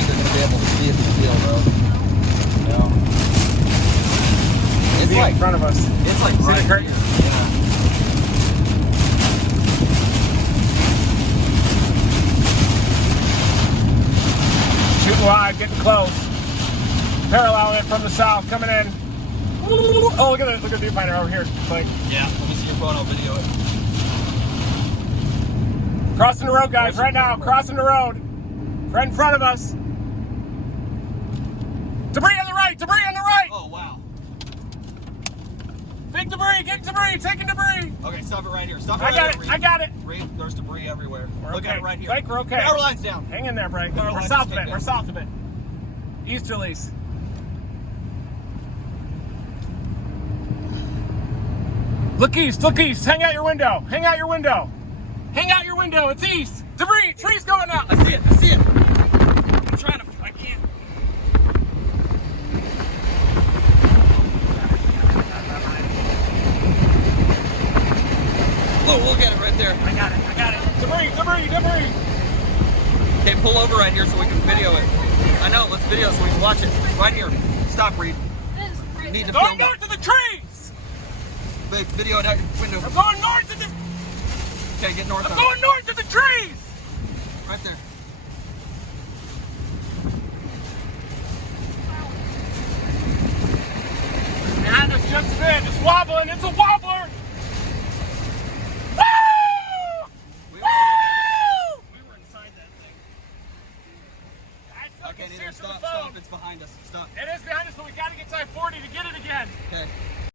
think they're going to be able to see it in the field, though. No. It's like in front of us. It's like right here. Yeah. Shooting wide, getting close. Paralleling it from the south, coming in. Oh, look at the viewfinder over here. Like, yeah, let me see your phone, I'll video it. Crossing the road, guys, right now. Crossing the road. Right in front of us. Debris on the right, debris on the right. Oh, wow. Big debris, getting debris, taking debris. Okay, stop it right here. Stop it right here. I got it. There's debris everywhere. Look at it right here. Blake, we're okay. Power line's down. Hang in there, Blake. Power We're line's south of it. down. We're south of it. Easterlies. Look east, look east. Hang out your window. Hang out your window. Hang out your window. It's east. Debris. Trees going out. I see it. I see it. I'm trying to. I can't. Look, look at it right there. I got it. I got it. Debris. Debris. Debris. Okay, pull over right here so we can video it. I know. Let's video so we can watch it. Right here. Stop, Reed. Need to Going film north of the trees. Big video it out your window. I'm going north of the. Okay, get north. I'm going north of the trees. Right there. Behind us just a bit. It's wobbling. It's a wobbler.